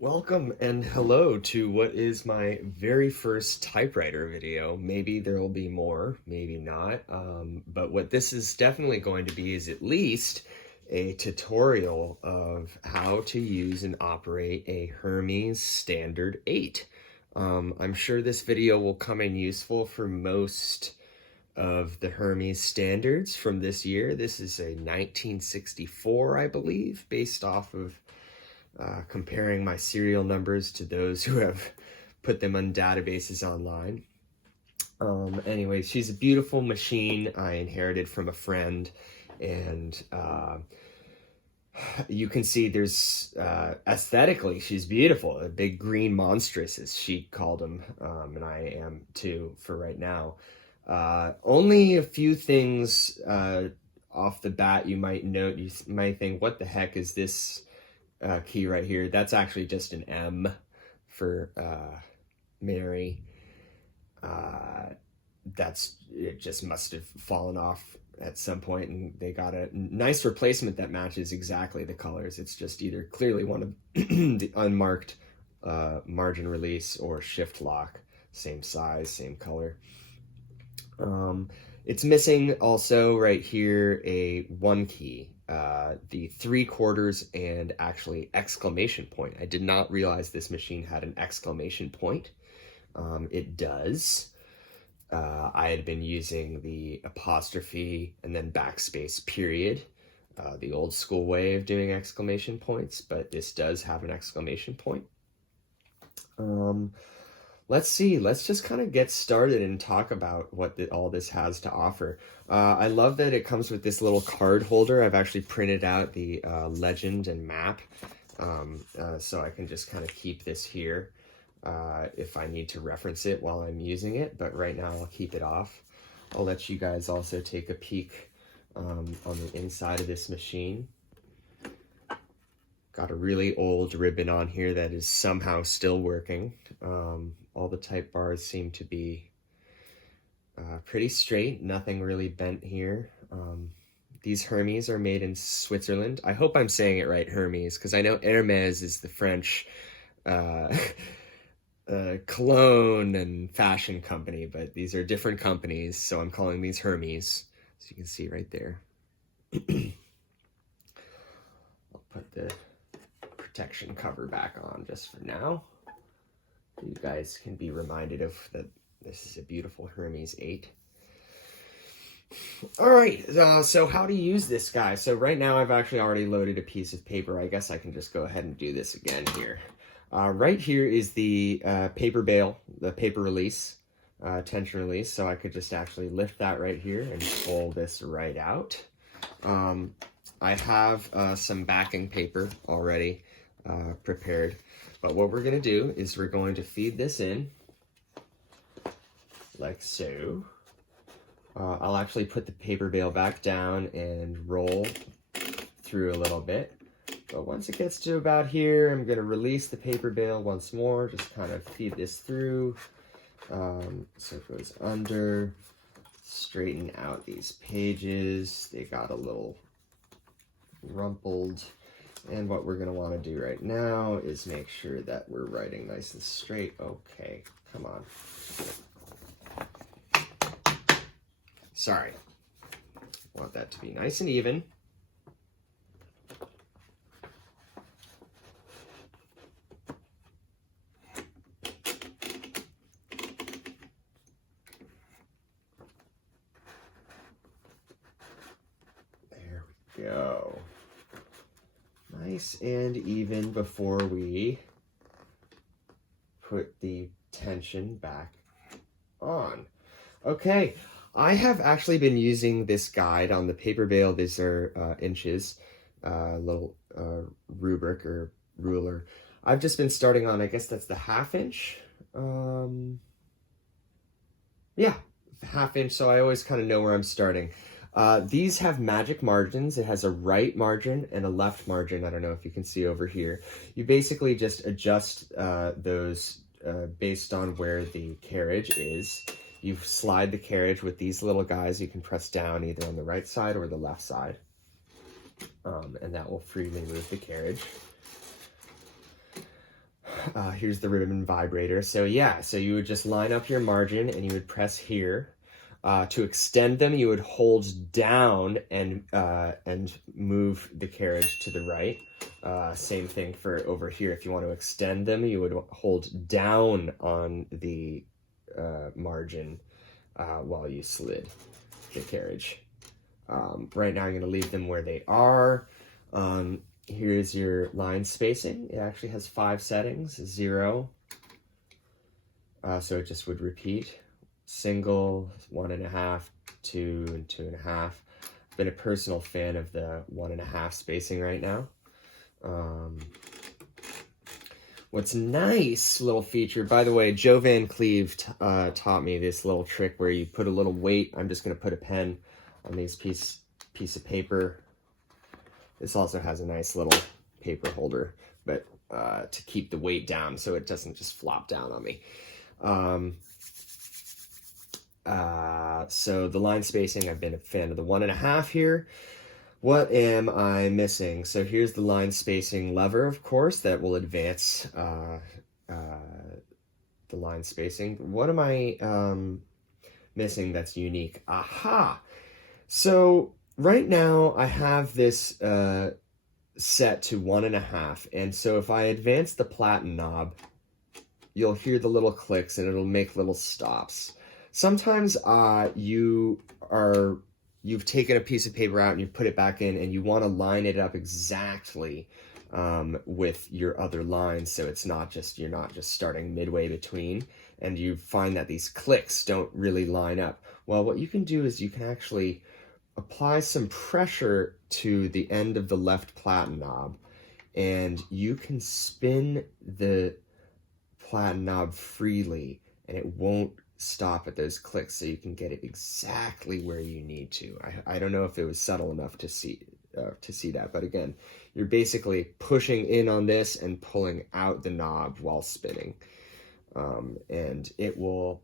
Welcome and hello to what is my very first typewriter video. Maybe there will be more, maybe not. But what this is definitely going to be is at least a tutorial of how to use and operate a Hermes Standard 8. I'm sure this video will come in useful for most of the Hermes standards from this year. This is a 1964, I believe, based off of comparing my serial numbers to those who have put them on databases online. Anyway, she's a beautiful machine I inherited from a friend, and you can see there's aesthetically she's beautiful. A big green monstrous, as she called him, and I am too for right now. Only a few things off the bat you might note. You might think, what the heck is this key right here? That's actually just an M for Mary. It just must have fallen off at some point, and they got a nice replacement that matches exactly the colors. It's just either clearly one of the unmarked margin release or shift lock, same size, same color. It's missing also right here a 1 key, the 3/4 and actually exclamation point. I did not realize this machine had an exclamation point. It does. I had been using the apostrophe and then backspace period, the old school way of doing exclamation points, but this does have an exclamation point. Let's see, let's just kind of get started and talk about what all this has to offer. I love that it comes with this little card holder. I've actually printed out the legend and map, so I can just kind of keep this here if I need to reference it while I'm using it, but right now I'll keep it off. I'll let you guys also take a peek on the inside of this machine. Got a really old ribbon on here that is somehow still working. All the type bars seem to be pretty straight, nothing really bent here. These Hermes are made in Switzerland. I hope I'm saying it right, Hermes, because I know Hermes is the French cologne and fashion company, but these are different companies, so I'm calling these Hermes, as you can see right there. I'll put the protection cover back on just for now. You guys can be reminded of that this is a beautiful Hermes 8. All right, so how to use this guy. So right now I've actually already loaded a piece of paper. I guess I can just go ahead and do this again here. Right here is the paper bail, the paper release, tension release. So I could just actually lift that right here and pull this right out. I have some backing paper already prepared. But what we're going to do is we're going to feed this in, like so. I'll actually put the paper bail back down and roll through a little bit. But once it gets to about here, I'm going to release the paper bail once more, just kind of feed this through. So it goes under, straighten out these pages. They got a little rumpled. And what we're going to want to do right now is make sure that we're writing nice and straight. Okay, come on. Sorry. Want that to be nice and even. There we go. Nice and even before we put the tension back on. Okay, I have actually been using this guide on the paper bail. These are inches, little rubric or ruler. I've just been starting on, I guess that's the 1/2 inch. Yeah, 1/2 inch, so I always kind of know where I'm starting. These have magic margins. It has a right margin and a left margin. I don't know if you can see over here. You basically just adjust those based on where the carriage is. You slide the carriage with these little guys. You can press down either on the right side or the left side. And that will freely move the carriage. Here's the ribbon vibrator. So yeah, so you would just line up your margin and you would press here. To extend them, you would hold down and move the carriage to the right. Same thing for over here. If you want to extend them, you would hold down on the margin while you slid the carriage. Right now, I'm going to leave them where they are. Here's your line spacing. It actually has 5 settings. 0, so it just would repeat. Single, 1.5, 2, and 2.5. I've been a personal fan of the 1.5 spacing right now. What's nice little feature, by the way, Joe Van Cleve taught me this little trick where you put a little weight. I'm just going to put a pen on this piece of paper. This also has a nice little paper holder, but to keep the weight down so it doesn't just flop down on me. So the line spacing, I've been a fan of the 1.5 here. What am I missing? So here's the line spacing lever, of course, that will advance the line spacing. What am I missing that's unique? Aha! So right now I have this set to 1.5, and so if I advance the platen knob, you'll hear the little clicks and it'll make little stops. Sometimes you've taken a piece of paper out and you put it back in and you want to line it up exactly with your other lines, so you're not just starting midway between, and you find that these clicks don't really line up. Well, what you can do is you can actually apply some pressure to the end of the left platen knob, and you can spin the platen knob freely and it won't stop at those clicks, so you can get it exactly where you need to. I don't know if it was subtle enough to see that, but again, you're basically pushing in on this and pulling out the knob while spinning, and it will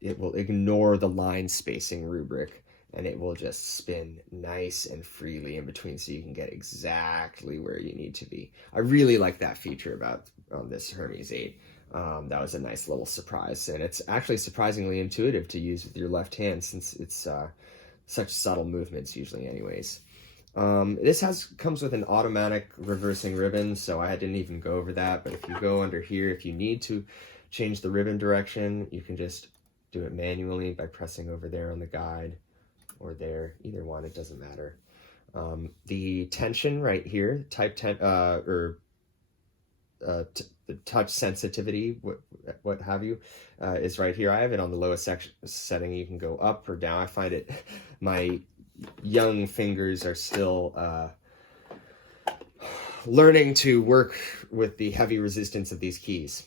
ignore the line spacing rubric, and it will just spin nice and freely in between, so you can get exactly where you need to be. I really like that feature about this Hermes 8. That was a nice little surprise, and it's actually surprisingly intuitive to use with your left hand, since it's such subtle movements usually anyways. This comes with an automatic reversing ribbon, so I didn't even go over that, but if you go under here, if you need to change the ribbon direction, you can just do it manually by pressing over there on the guide, or there, either one, it doesn't matter. The tension right here, the touch sensitivity, what have you, is right here. I have it on the lowest setting. You can go up or down. I find it, my young fingers are still learning to work with the heavy resistance of these keys.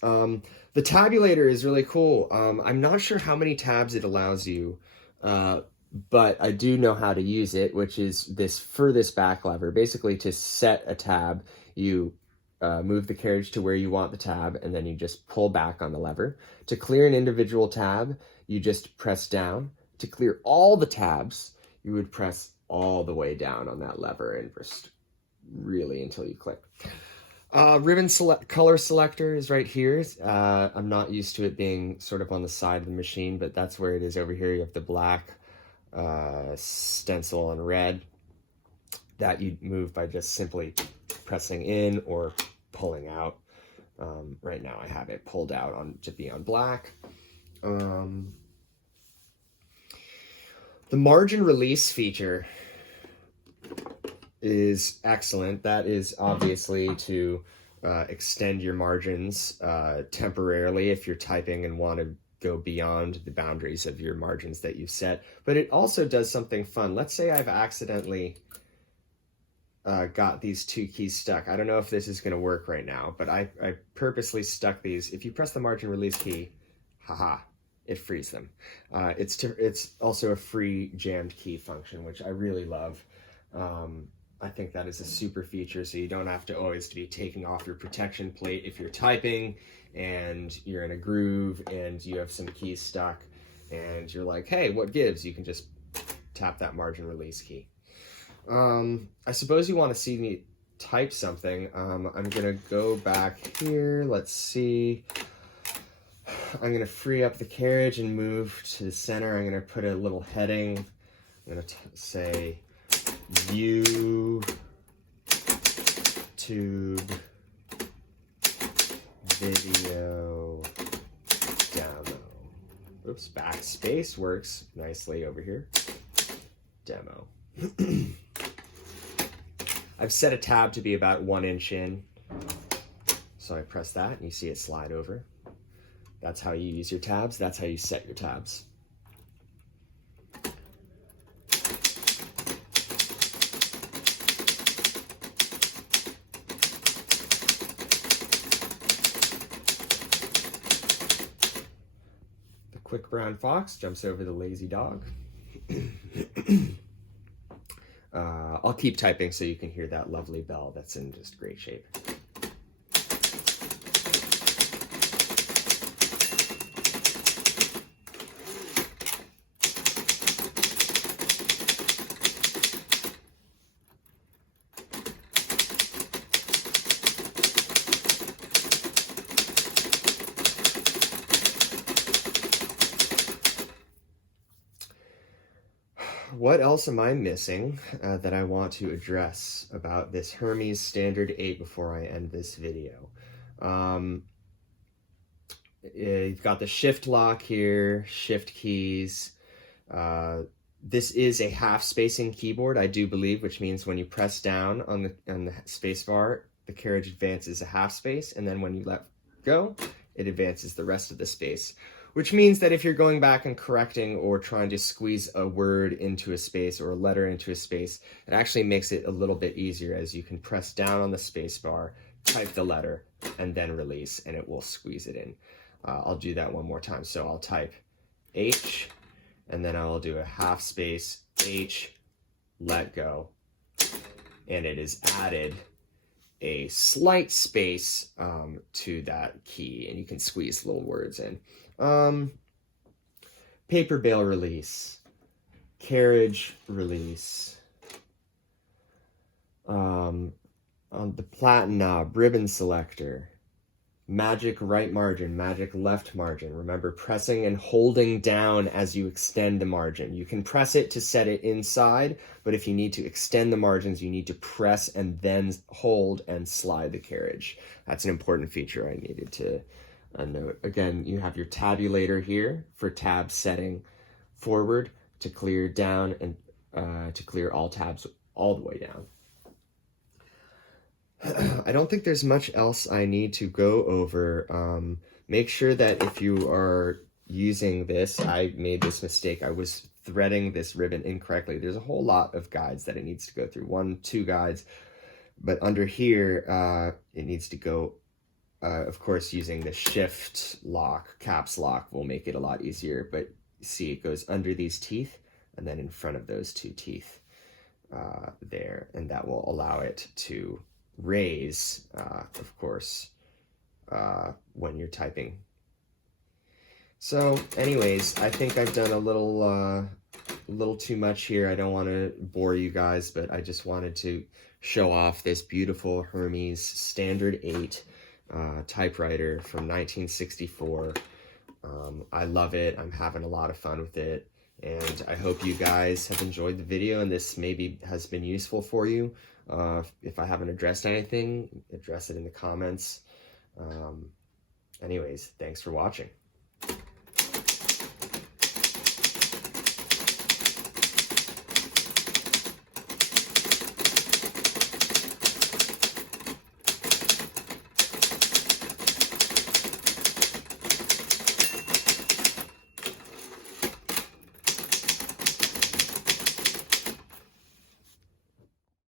The tabulator is really cool. I'm not sure how many tabs it allows you, but I do know how to use it, which is this furthest back lever. Basically, to set a tab, you move the carriage to where you want the tab, and then you just pull back on the lever. To clear an individual tab, you just press down. To clear all the tabs, you would press all the way down on that lever and just really until you click. Ribbon color selector is right here. I'm not used to it being sort of on the side of the machine, but that's where it is over here. You have the black, stencil, and red that you move by just simply pressing in or pulling out. Right now I have it pulled out to be on black. The margin release feature is excellent. That is obviously to extend your margins temporarily if you're typing and want to go beyond the boundaries of your margins that you've set. But it also does something fun. Let's say I've accidentally got these 2 keys stuck. I don't know if this is going to work right now, but I purposely stuck these. If you press the margin release key, haha, it frees them. It's also a free jammed key function, which I really love. I think that is a super feature, so you don't have to always be taking off your protection plate if you're typing and you're in a groove and you have some keys stuck and you're like, hey, what gives? You can just tap that margin release key. I suppose you want to see me type something, I'm gonna go back here. Let's see. I'm gonna free up the carriage and move to the center. I'm gonna put a little heading. I'm gonna say YouTube video demo. Oops, backspace works nicely over here. Demo. I've set a tab to be about 1 inch in. So I press that and you see it slide over. That's how you use your tabs. That's how you set your tabs. The quick brown fox jumps over the lazy dog. I'll keep typing so you can hear that lovely bell that's in just great shape. What else am I missing that I want to address about this Hermes Standard 8 before I end this video? You've got the shift lock here, shift keys. This is a half spacing keyboard, I do believe, which means when you press down on the space bar, the carriage advances a half space, and then when you let go, it advances the rest of the space. Which means that if you're going back and correcting or trying to squeeze a word into a space or a letter into a space, it actually makes it a little bit easier, as you can press down on the space bar, type the letter, and then release, and it will squeeze it in. I'll do that one more time. So I'll type H, and then I'll do a half space, H, let go, and it is added a slight space to that key, and you can squeeze little words in. Paper bail release, carriage release, on the platen knob, ribbon selector, magic right margin, magic left margin. Remember, pressing and holding down as you extend the margin. You can press it to set it inside, but if you need to extend the margins, you need to press and then hold and slide the carriage. That's an important feature I needed to note. Again, you have your tabulator here for tab setting forward, to clear down, and to clear all tabs all the way down. I don't think there's much else I need to go over. Make sure that if you are using this, I made this mistake. I was threading this ribbon incorrectly. There's a whole lot of guides that it needs to go through. 1, 2 guides. But under here, it needs to go, of course, using the shift lock, caps lock will make it a lot easier. But see, it goes under these teeth and then in front of those 2 teeth there. And that will allow it to raise, of course, when you're typing. So anyways, I think I've done a little too much here. I don't want to bore you guys, but I just wanted to show off this beautiful Hermes Standard 8 typewriter from 1964. I love it. I'm having a lot of fun with it, and I hope you guys have enjoyed the video and this maybe has been useful for you. If I haven't addressed anything, address it in the comments. Anyways, thanks for watching.